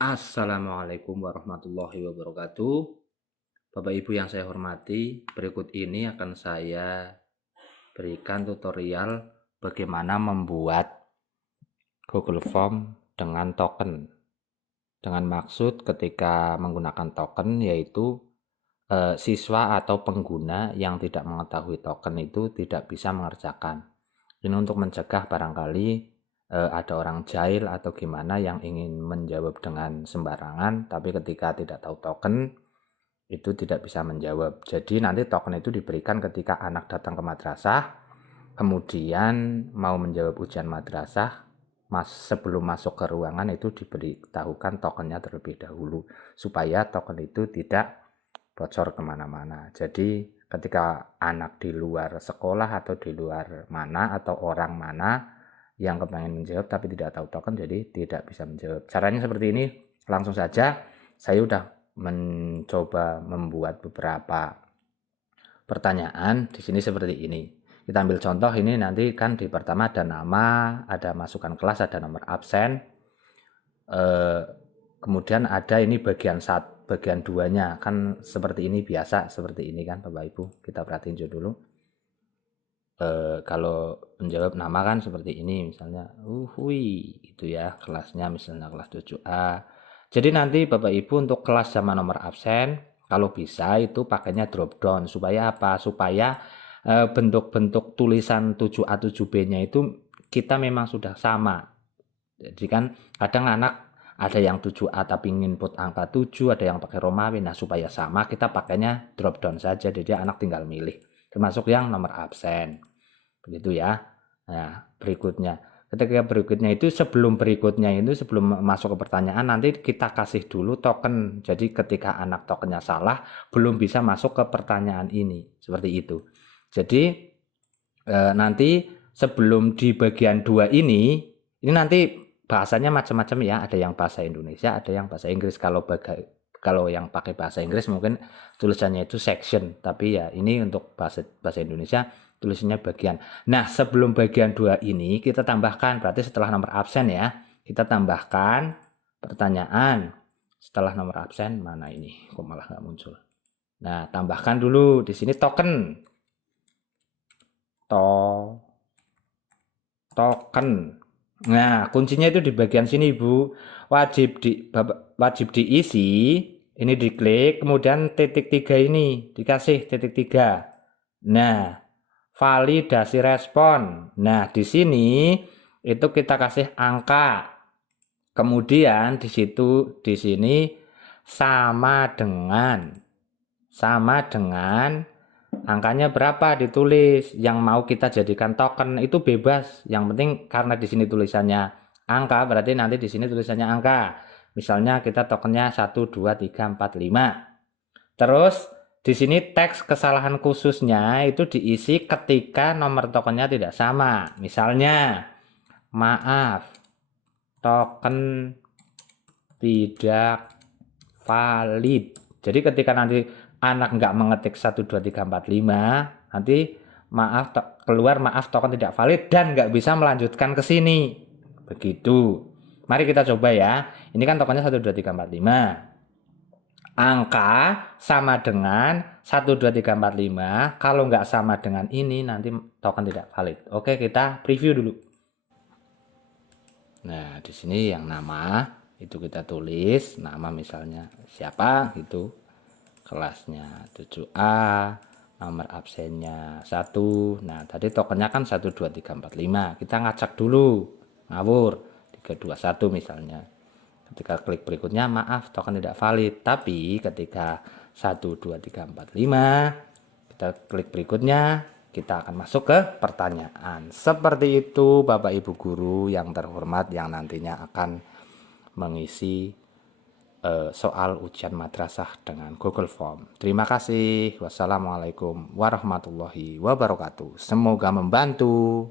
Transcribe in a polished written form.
Assalamualaikum warahmatullahi wabarakatuh. Bapak Ibu yang saya hormati, berikut ini akan saya berikan tutorial bagaimana membuat Google Form dengan token. Dengan maksud ketika menggunakan token yaitu siswa atau pengguna yang tidak mengetahui token itu tidak bisa mengerjakan. Ini untuk mencegah barangkali ada orang jahil atau gimana yang ingin menjawab dengan sembarangan, tapi ketika tidak tahu token itu tidak bisa menjawab. Jadi nanti token itu diberikan ketika anak datang ke madrasah, kemudian mau menjawab ujian madrasah, sebelum masuk ke ruangan itu diberitahukan tokennya terlebih dahulu, supaya token itu tidak bocor kemana-mana. Jadi ketika anak di luar sekolah atau di luar mana atau orang mana yang kepengen menjawab tapi tidak tahu token, jadi tidak bisa menjawab. Caranya seperti ini, langsung saja. Saya sudah mencoba membuat beberapa pertanyaan di sini seperti ini. Kita ambil contoh ini, nanti kan di pertama ada nama, ada masukan kelas, ada nomor absen. Kemudian ada ini bagian duanya kan seperti ini, biasa seperti ini kan Bapak Ibu. Kita perhatiin dulu. Kalau menjawab nama kan seperti ini misalnya, itu ya kelasnya, misalnya kelas 7A. Jadi nanti Bapak Ibu untuk kelas sama nomor absen kalau bisa itu pakainya drop down, supaya apa? Supaya bentuk-bentuk tulisan 7A 7B-nya itu kita memang sudah sama. Jadi kan kadang anak ada yang 7A tapi nginput angka 7, ada yang pakai Romawi. Nah, supaya sama kita pakainya drop down saja, jadi anak tinggal milih. Termasuk yang nomor absen. Begitu ya. Nah, berikutnya itu sebelum masuk ke pertanyaan nanti kita kasih dulu token. Jadi ketika anak tokennya salah, belum bisa masuk ke pertanyaan ini. Seperti itu. Jadi nanti sebelum di bagian 2 ini nanti bahasanya macam-macam ya, ada yang bahasa Indonesia, ada yang bahasa Inggris. Kalau yang pakai bahasa Inggris mungkin tulisannya itu section, tapi ya ini untuk bahasa Indonesia tulisannya bagian. Nah, sebelum bagian 2 ini kita tambahkan, berarti setelah nomor absen ya, kita tambahkan pertanyaan. Setelah nomor absen mana ini? Kok malah nggak muncul? Nah, tambahkan dulu di sini token. Token. Nah, kuncinya itu di bagian sini, Bu. Wajib diisi, ini diklik, kemudian titik 3 ini dikasih titik 3. Nah, validasi respon. Nah, di sini itu kita kasih angka. Kemudian di sini sama dengan angkanya berapa ditulis, yang mau kita jadikan token itu bebas. Yang penting karena di sini tulisannya angka, berarti nanti di sini tulisannya angka. Misalnya kita tokennya 1 2 3 4 5. Terus di sini teks kesalahan khususnya itu diisi ketika nomor tokennya tidak sama. Misalnya, maaf, token tidak valid. Jadi ketika nanti anak nggak mengetik 1 2 3 4 5, nanti keluar maaf token tidak valid dan nggak bisa melanjutkan ke sini. Begitu. Mari kita coba ya. Ini kan tokennya 1 2 3 4 5. Angka sama dengan 1 2 3 4 5. Kalau nggak sama dengan ini nanti token tidak valid. Oke, kita preview dulu. Nah, di sini yang nama itu kita tulis nama, misalnya siapa gitu, kelasnya 7A, nomor absennya 1. Nah, tadi tokennya kan 1 2 3 4 5. Kita ngacak dulu, ngawur 3 2 1 misalnya. Ketika klik berikutnya, maaf token tidak valid. Tapi ketika 1 2 3 4 5 kita klik berikutnya, kita akan masuk ke pertanyaan. Seperti itu Bapak Ibu guru yang terhormat yang nantinya akan mengisi soal ujian madrasah dengan Google Form. Terima kasih. Wassalamualaikum warahmatullahi wabarakatuh. Semoga membantu.